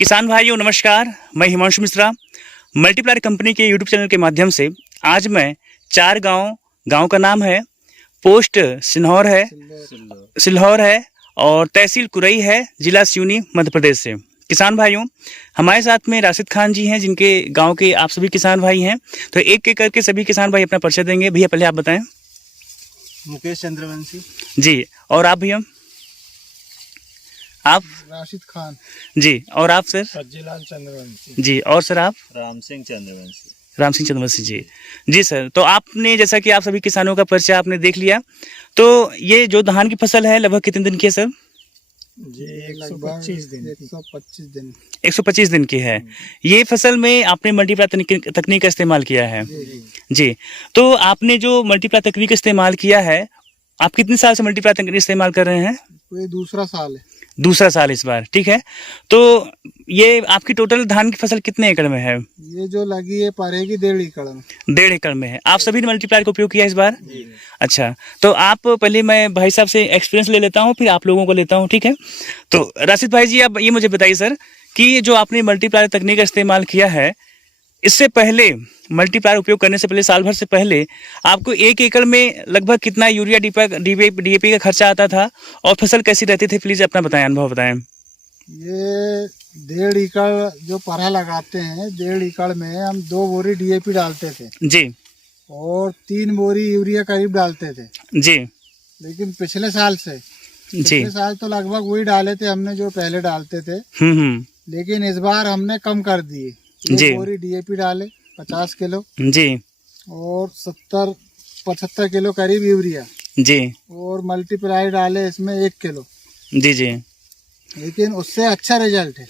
किसान भाइयों नमस्कार, मैं हिमांशु मिश्रा मल्टीप्लायर कंपनी के यूट्यूब चैनल के माध्यम से आज मैं 4 गांव का नाम है, पोस्ट सिल्हौर है और तहसील कुरई है, जिला सिवनी मध्य प्रदेश से। किसान भाइयों हमारे साथ में राशिद खान जी हैं, जिनके गांव के आप सभी किसान भाई हैं। तो एक एक करके सभी किसान भाई अपना परिचय देंगे। भैया पहले आप बताएं। मुकेश चंद्रवंशी जी, और आप भैया? आप? राशिद खान जी, और आप सर? सज्जीलाल चंद्रवंशी जी, और सर आप? राम सिंह चंद्रवंशी जी। जी सर, तो आपने जैसा कि आप सभी किसानों का परिचय आपने देख लिया, तो ये जो धान की फसल है लगभग कितने दिन की है सर? जी 125 दिन 125 दिन की है। ये फसल में आपने मल्टीप्लायर तकनीक का इस्तेमाल किया है। जी, तो आपने जो मल्टीप्लायर तकनीक का इस्तेमाल किया है, आप कितने साल से मल्टीप्लायर तकनीक इस्तेमाल कर रहे हैं? ये दूसरा साल है। दूसरा साल इस बार, ठीक है। तो ये आपकी टोटल धान की फसल कितने एकड़ में है? ये जो लगी है पड़ेगी 1.5 एकड़ में। 1.5 एकड़ में है। आप सभी ने मल्टीप्लायर का उपयोग किया इस बार? अच्छा, तो आप पहले मैं भाई साहब से एक्सपीरियंस ले लेता हूँ, फिर आप लोगों को लेता हूँ, ठीक है। तो राशिद भाई जी, आप ये मुझे बताइए सर कि जो आपने मल्टीप्लायर तकनीक का इस्तेमाल किया है, इससे पहले मल्टीप्लायर उपयोग करने से पहले, साल भर से पहले, आपको 1 एकड़ में लगभग कितना यूरिया डीएपी का खर्चा आता था और फसल कैसी रहती थी? प्लीज अपना बताएं, अनुभव बताएं। ये 1.5 एकड़ जो पराहा लगाते हैं, 1.5 एकड़ में हम 2 बोरी डीएपी डालते थे जी, और 3 बोरी यूरिया करीब डालते थे जी, लेकिन पिछले साल तो लगभग वही डाले थे हमने जो पहले डालते थे। लेकिन इस बार हमने कम कर दिए। 1 बोरी डीएपी डाले 50 किलो जी, और 70-75 किलो करीब यूरिया जी, और मल्टीप्लायर डाले इसमें 1 किलो। जी, जी, लेकिन उससे अच्छा रिजल्ट है।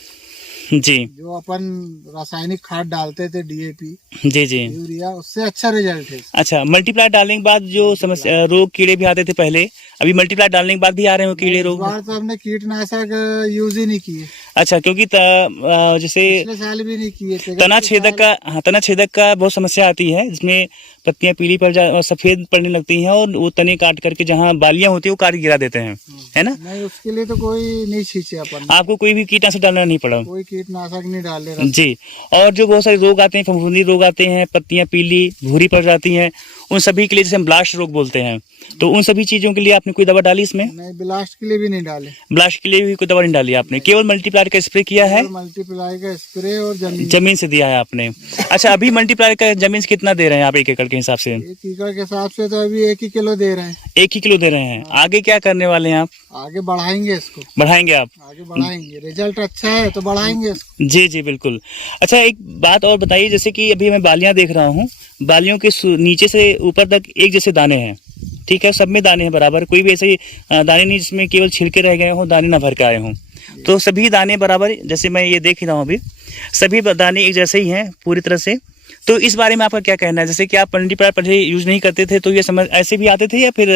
जी, जो अपन रासायनिक खाद डालते थे डीएपी, जी, जी, यूरिया, उससे अच्छा रिजल्ट है। अच्छा, मल्टीप्लायर डालने के बाद जो समस्या रोग कीड़े भी आते थे पहले, अभी मल्टीप्लायर डालने के बाद भी आ रहे हो कीड़े रोग? इस बार तो हमने कीटनाशक यूज ही नहीं किए। अच्छा, क्योंकि जैसे पिछले साल भी नहीं किए। तना छेदक का बहुत समस्या आती है, जिसमें पत्तियां पीली पड़ जा और सफेद पड़ने लगती हैं और वो तने काट करके जहाँ बालियां होती है वो काट गिरा देते हैं, है ना? नहीं, उसके लिए तो कोई नहीं छींचे अपन। आपको कोई भी कीटनाशक डालना नहीं पड़ा? कोई कीटनाशक नहीं डाले जी। और जो बहुत सारे रोग आते हैं, फफूंदी रोग आते हैं, पत्तियां पीली भूरी पड़ जाती हैं, उन सभी के लिए जैसे हम ब्लास्ट रोग बोलते हैं, तो उन सभी चीजों के लिए आपने कोई दवा डाली इसमें? नहीं, ब्लास्ट के लिए भी नहीं डाले। ब्लास्ट के लिए भी कोई दवा नहीं डाली आपने? केवल मल्टीप्लायर का स्प्रे किया है? मल्टीप्लायर का स्प्रे और जमीन से दिया है आपने। अच्छा, अभी मल्टीप्लायर का जमीन से कितना दे रहे हैं आप 1 एकड़ के हिसाब से? 1 एकड़ के हिसाब से तो अभी 1 ही किलो दे रहे हैं। 1 ही किलो दे रहे हैं। आगे क्या करने वाले हैं आप? आगे बढ़ाएंगे इसको। बढ़ाएंगे आप? आगे बढ़ाएंगे, रिजल्ट अच्छा है तो बढ़ाएंगे इसको। जी जी बिल्कुल। अच्छा, एक बात और बताइए, जैसे कि अभी मैं बालियां देख रहा हूँ, बालियों के नीचे से ऊपर तक एक जैसे दाने हैं, ठीक है, सब में दाने हैं बराबर, कोई भी ऐसे दाने नहीं जिसमें केवल छिलके रह गए हों, दाने ना भर के आए हों, तो सभी दाने बराबर, जैसे मैं ये देख रहा हूँ अभी, सभी दाने एक जैसे ही हैं पूरी तरह से। तो इस बारे में आपका क्या कहना है? जैसे कि आप मल्टीप्लायर पहले यूज नहीं करते थे, तो ये समझ ऐसे भी आते थे या फिर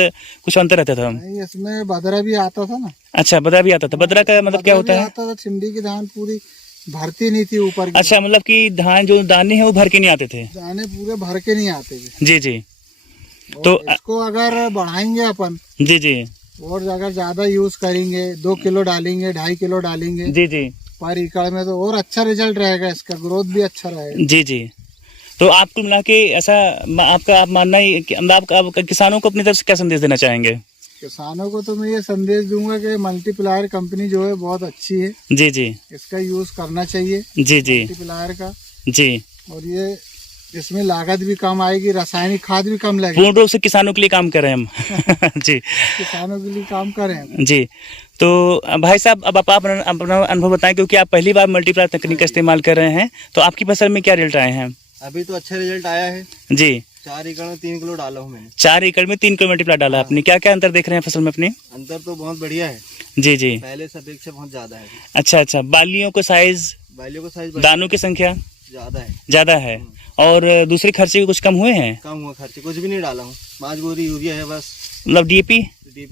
कुछ अंतर रहता था? नहीं, इसमें बदरा भी आता था ना। अच्छा, बदरा भी आता था। बदरा का मतलब क्या होता है? आता था, छिंडी की धान पूरी भरती नहीं थी ऊपर की। अच्छा, मतलब कि धान जो दाने हैं वो भर के नहीं आते थे? दाने पूरे भर के नहीं आते थे। जी जी। तो इसको अगर बढ़ाएंगे अपन, जी जी, और अगर ज्यादा यूज करेंगे, 2 किलो डालेंगे, 2.5 किलो डालेंगे जी जी पर एकड़ में, तो और अच्छा रिजल्ट रहेगा, इसका ग्रोथ भी अच्छा रहेगा। जी जी। तो आपको मिला के ऐसा आप मानना है कि आप किसानों को अपनी तरफ से क्या संदेश देना चाहेंगे? किसानों को तो मैं ये संदेश दूंगा कि मल्टीप्लायर कंपनी जो है बहुत अच्छी है। जी जी, इसका यूज करना चाहिए। जी जी, मल्टीप्लायर का। जी। और ये इसमें लागत भी कम आएगी, रासायनिक खाद भी कम लगेगी। पूर्ण रूप से किसानों के लिए काम कर रहे हैं हम। जी, किसानों के लिए काम करें। जी। तो भाई साहब, अब आप अपना अनुभव बताएं, क्योंकि आप पहली बार मल्टीप्लायर तकनीक का इस्तेमाल कर रहे हैं, तो आपकी फसल में क्या रिजल्ट आए हैं? अभी तो अच्छा रिजल्ट आया है जी। 4 एकड़ में 3 किलो डाला हूँ मैंने। 4 एकड़ में 3 किलो मल्टीप्लायर डाला आपने। क्या क्या अंतर देख रहे हैं फसल में अपने? अंतर तो बहुत बढ़िया है। जी जी। पहले से अपेक्षा बहुत ज्यादा है। अच्छा अच्छा, बालियों का साइज, दानों की संख्या ज्यादा है और दूसरे खर्चे भी कुछ कम हुए हैं? कम हुआ, खर्चे कुछ भी नहीं डाला हूँ। 5 बोरी यूरिया है बस। मतलब डीएपी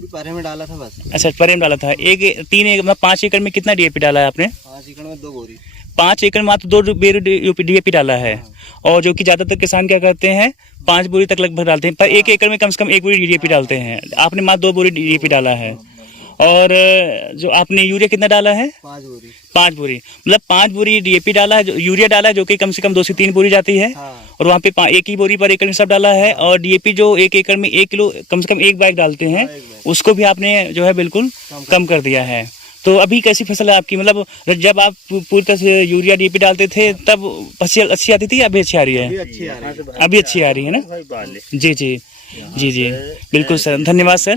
परे में डाला था बस। अच्छा, परे में डाला था। 5 एकड़ में कितना डीएपी डाला है आपने? 5 एकड़ में 2 बोरी। 5 एकड़ में मात्र 2 बोरी डीएपी डाला है। और जो कि ज्यादातर किसान क्या करते हैं, 5 बोरी तक लगभग डालते हैं, पर 1 एकड़ में कम से कम 1 बोरी डीएपी डालते हैं। आपने मात्र 2 बोरी डीएपी डाला है। और जो आपने यूरिया कितना डाला है? 5 बोरी। मतलब 5 बोरी डीएपी डाला है, यूरिया डाला है, जो कि कम से कम 2 से 3 बोरी जाती है। और वहाँ पे 1 ही बोरी पर एकड़ में सब डाला है। और डीएपी जो 1 एकड़ में 1 किलो कम से कम 1 बैग डालते हैं, उसको भी आपने जो है बिल्कुल कम कर दिया है। तो अभी कैसी फसल है आपकी? मतलब जब आप पूरी तरह से यूरिया डीएपी डालते थे तब फसल अच्छी आती थी या अभी अच्छी आ रही है? अभी अच्छी आ रही है ना? जी जी जी जी बिल्कुल सर, धन्यवाद सर।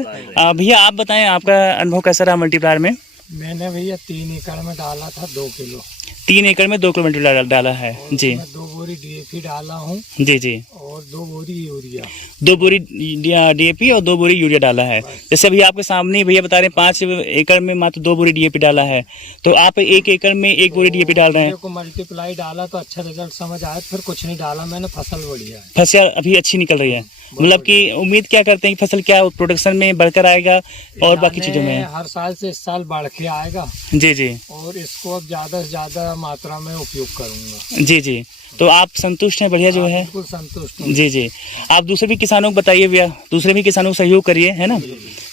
भैया आप बताएं, आपका अनुभव कैसा रहा मल्टीप्लायर में? मैंने भैया 3 एकड़ में डाला था 2 किलो। 3 एकड़ में 2 किलो मल्टीप्लायर डाला है जी। 2 बोरी डीएपी डाला हूँ जी जी। और 2 बोरी यूरिया। 2 बोरी डीएपी और 2 बोरी यूरिया डाला है। जैसे अभी आपके सामने भैया बता रहे हैं 5 एकड़ में मात्र 2 बोरी डीएपी डाला है, तो आप 1 एकड़ में 1 बोरी डीएपी डाल रहे हैं। को मल्टीप्लाई डाला तो अच्छा रिजल्ट समझ आया, फिर कुछ नहीं डाला मैंने, फसल बढ़िया है। फसल अभी अच्छी निकल रही है। मतलब कि उम्मीद क्या करते हैं कि फसल क्या प्रोडक्शन में बढ़कर आएगा और बाकी चीजों में? हर साल से इस साल बढ़ के आएगा। जी जी। और इसको अब ज्यादा से ज्यादा मात्रा में उपयोग करूंगा। जी जी। तो आप संतुष्ट हैं? बढ़िया जो है, बिल्कुल संतुष्ट हूं। जी जी। आप दूसरे भी किसानों को बताइए भैया, दूसरे भी किसानों को सहयोग करिए, है ना,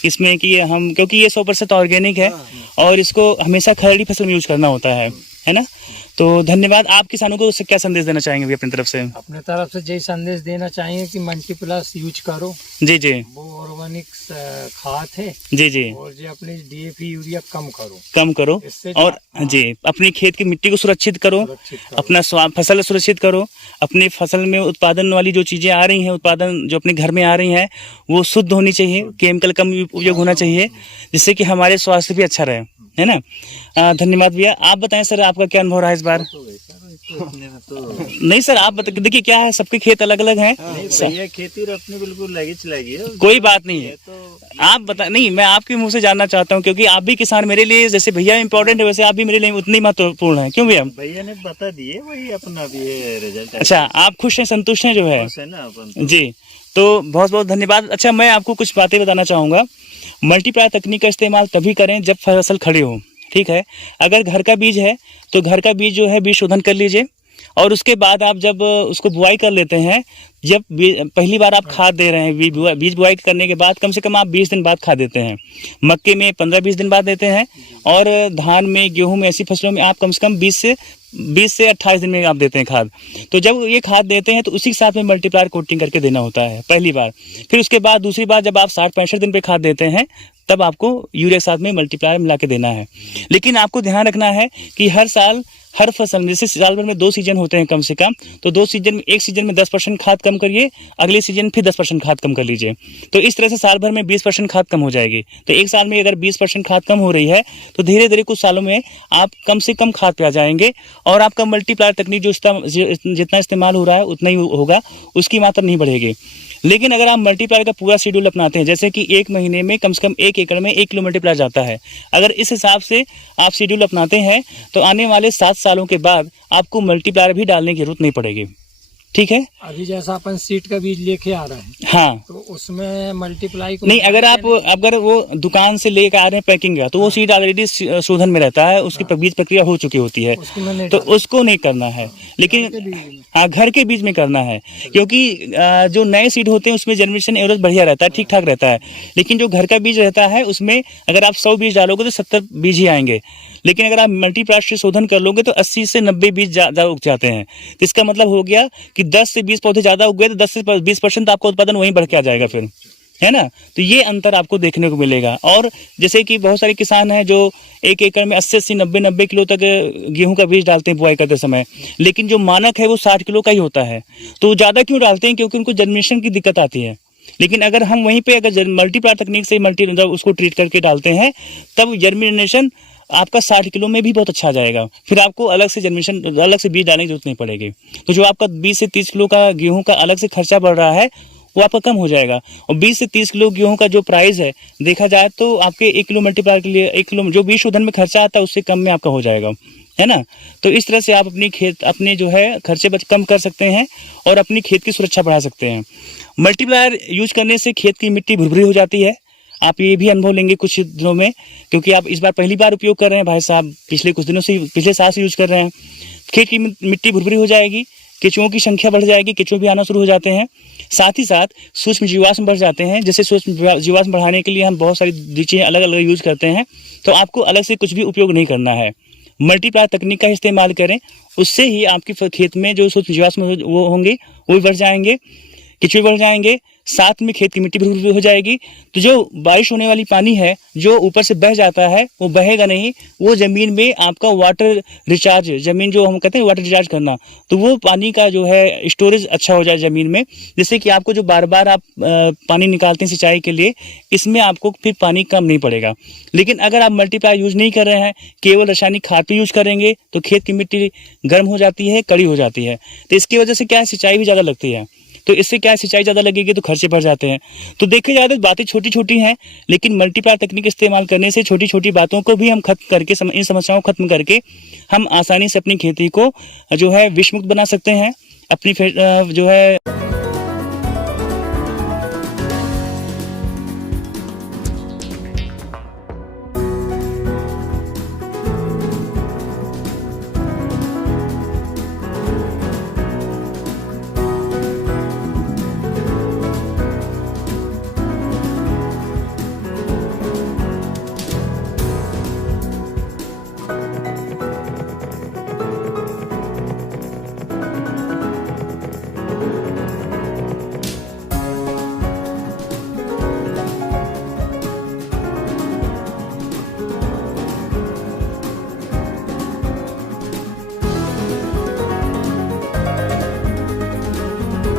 इसमें कि हम, क्योंकि ये 100% ऑर्गेनिक है और इसको हमेशा खरड़ी फसल में यूज करना होता है ना। तो धन्यवाद। आप किसानों को क्या संदेश देना चाहेंगे भी अपनी तरफ से? अपने तरफ से यही संदेश देना चाहिए कि मल्टीप्लस यूज करो। जी जी। वो ऑर्गेनिक खाद है। जी जी। और जो अपनी डीएपी यूरिया कम करो और जी अपनी खेत की मिट्टी को सुरक्षित करो, अपना फसल सुरक्षित करो, अपनी फसल में उत्पादन वाली जो चीजें आ रही हैं, उत्पादन जो अपने घर में आ रही हैं वो शुद्ध होनी चाहिए, केमिकल कम उपयोग होना चाहिए, जिससे कि हमारे स्वास्थ्य भी अच्छा रहे, है ना। धन्यवाद भैया। आप बताएं सर, आपका क्या अनुभव रहा है इस बार? नहीं सर, आप देखिए क्या है, सबके खेत अलग अलग हैं। खेती अपनी बिल्कुल लगी चलेगी, कोई बात नहीं है। आप बता, नहीं मैं आपके मुंह से जानना चाहता हूँ, क्योंकि आप भी किसान मेरे लिए, जैसे भैया इम्पोर्टेंट है वैसे आप भी मेरे लिए उतनी महत्वपूर्ण है। क्यों भैया? भैया ने बता दिए, वही अपना भी रिजल्ट। अच्छा, आप खुश हैं, संतुष्ट हैं जो है ना जी। तो बहुत बहुत धन्यवाद। अच्छा, मैं आपको कुछ बातें बताना चाहूँगा। मल्टीप्लायर तकनीक का इस्तेमाल तभी करें जब फसल खड़ी हो, ठीक है। अगर घर का बीज है तो घर का बीज जो है बीज शोधन कर लीजिए, और उसके बाद आप जब उसको बुआई कर लेते हैं, जब पहली बार आप खाद दे रहे हैं, बीज बुआई करने के बाद कम से कम आप 20 दिन बाद खाद देते हैं। मक्के में 15-20 दिन बाद देते हैं, और धान में, गेहूं में, ऐसी फसलों में आप कम से कम 20 से 28 दिन में आप देते हैं खाद। तो जब ये खाद देते हैं तो उसी के साथ में मल्टीप्लायर कोटिंग करके देना होता है पहली बार। फिर उसके बाद दूसरी बार जब आप 60-65 दिन पे खाद देते हैं, तब आपको यूरिया के साथ में मल्टीप्लायर मिला के देना है। लेकिन आपको ध्यान रखना है कि हर साल हर फसल में, जैसे साल भर में 2 सीजन होते हैं कम से कम, तो 2 सीजन में, एक सीजन में 10% खाद कम करिए, अगले सीजन फिर 10% खाद कम कर लीजिए। तो इस तरह से साल भर में 20% खाद कम हो जाएगी। तो एक साल में अगर 20% खाद कम हो रही है तो धीरे धीरे कुछ सालों में आप कम से कम खाद पे आ जाएंगे, और आपका मल्टीप्लायर तकनीक जो जितना इस्तेमाल हो रहा है उतना ही होगा, उसकी मात्रा नहीं बढ़ेगी। लेकिन अगर आप मल्टीप्लायर का पूरा शेड्यूल अपनाते हैं, जैसे कि 1 महीने में कम से कम 1 एकड़ में 1 किलो मल्टीप्लायर जाता है, अगर इस हिसाब से आप शेड्यूल अपनाते हैं तो आने वाले 7 सालों के बाद आपको मल्टीप्लायर भी डालने की जरूरत नहीं पड़ेगी, ठीक है। अभी जैसा अपन सीड का बीज लेके आ रहे हैं, हाँ, तो उसमें मल्टीप्लाई को नहीं, अगर वो दुकान से लेकर आ रहे हैं पैकिंग का, तो वो सीड ऑलरेडी शोधन में रहता है, उसकी बीज प्रक्रिया हो चुकी होती है, तो उसको नहीं करना है। लेकिन हाँ, घर के बीज में करना है, क्योंकि जो नए सीड होते हैं उसमें जर्मिनेशन एवरेज बढ़िया रहता है, ठीक ठाक रहता है। लेकिन जो घर का बीज रहता है उसमें अगर आप 100 बीज डालोगे तो 70 बीज ही आएंगे। लेकिन अगर आप मल्टीप्लायर से शोधन कर लोगे तो 80 से 90 बीज ज्यादा उग जाते हैं। तो इसका मतलब हो गया कि 10 से 20 पौधे ज्यादा उग गए तो 10 से 20% आपका उत्पादन वहीं बढ़ के आ जाएगा फिर, है ना। तो ये अंतर आपको देखने को मिलेगा। और जैसे कि बहुत सारे किसान हैं जो 1 एकड़ में 80-80, 90-90 किलो तक गेहूं का बीज डालते हैं बुआई करते समय, लेकिन जो मानक है वो 60 किलो का ही होता है। तो ज्यादा क्यों डालते हैं? क्योंकि उनको जर्मिनेशन की दिक्कत आती है। लेकिन अगर हम वहीं पे अगर मल्टीप्लायर तकनीक से उसको ट्रीट करके डालते हैं, तब जर्मिनेशन आपका 60 किलो में भी बहुत अच्छा आ जाएगा। फिर आपको अलग से जर्मिनेशन, अलग से बीज डालने की जरूरत नहीं पड़ेगी। तो जो आपका 20 से 30 किलो का गेहूं का अलग से खर्चा बढ़ रहा है वो आपका कम हो जाएगा। और 20 से 30 किलो गेहूं का जो प्राइस है देखा जाए तो आपके 1 किलो मल्टीप्लायर के लिए 1 किलो जो बीज शोधन में खर्चा आता है उससे कम में आपका हो जाएगा, है ना। तो इस तरह से आप अपने जो है खर्चे कम कर सकते हैं और अपनी खेत की सुरक्षा बढ़ा सकते हैं। मल्टीप्लायर यूज करने से खेत की मिट्टी भुरभुरी हो जाती है। आप ये भी अनुभव लेंगे कुछ दिनों में, क्योंकि आप इस बार पहली बार उपयोग कर रहे हैं भाई साहब, पिछले कुछ दिनों से, पिछले साल से यूज कर रहे हैं। खेत की मिट्टी भुरभुरी हो जाएगी, केंचुओं की संख्या बढ़ जाएगी, केंचुए भी आना शुरू हो जाते हैं। साथ ही साथ सूक्ष्म जीवाश्म बढ़ जाते हैं। जैसे सूक्ष्म जीवाश्म बढ़ाने के लिए हम बहुत सारी चीज़ें अलग अलग यूज करते हैं, तो आपको अलग से कुछ भी उपयोग नहीं करना है। मल्टीप्लायर तकनीक का इस्तेमाल करें, उससे ही आपके खेत में जो सूक्ष्म जीवाश्म वो होंगे वो भी बढ़ जाएंगे, केंचुए बढ़ जाएंगे, साथ में खेत की मिट्टी भी हो जाएगी। तो जो बारिश होने वाली पानी है जो ऊपर से बह जाता है वो बहेगा नहीं, वो जमीन में आपका वाटर रिचार्ज, जमीन जो हम कहते हैं वाटर रिचार्ज करना, तो वो पानी का जो है स्टोरेज अच्छा हो जाए जमीन में, जिससे कि आपको जो बार बार आप पानी निकालते हैं सिंचाई के लिए, इसमें आपको फिर पानी कम नहीं पड़ेगा। लेकिन अगर आप मल्टीप्लायर यूज नहीं कर रहे हैं, केवल रासायनिक खाद यूज करेंगे, तो खेत की मिट्टी गर्म हो जाती है, कड़ी हो जाती है। तो इसकी वजह से क्या है, सिंचाई भी ज़्यादा लगती है। तो इससे क्या है, सिंचाई ज़्यादा लगेगी तो खर्चे बढ़ जाते हैं। तो देखा जाए तो बातें छोटी छोटी हैं, लेकिन मल्टीप्लायर तकनीक इस्तेमाल करने से छोटी छोटी बातों को भी हम खत्म करके, इन समस्याओं को खत्म करके हम आसानी से अपनी खेती को जो है विषमुक्त बना सकते हैं। अपनी जो है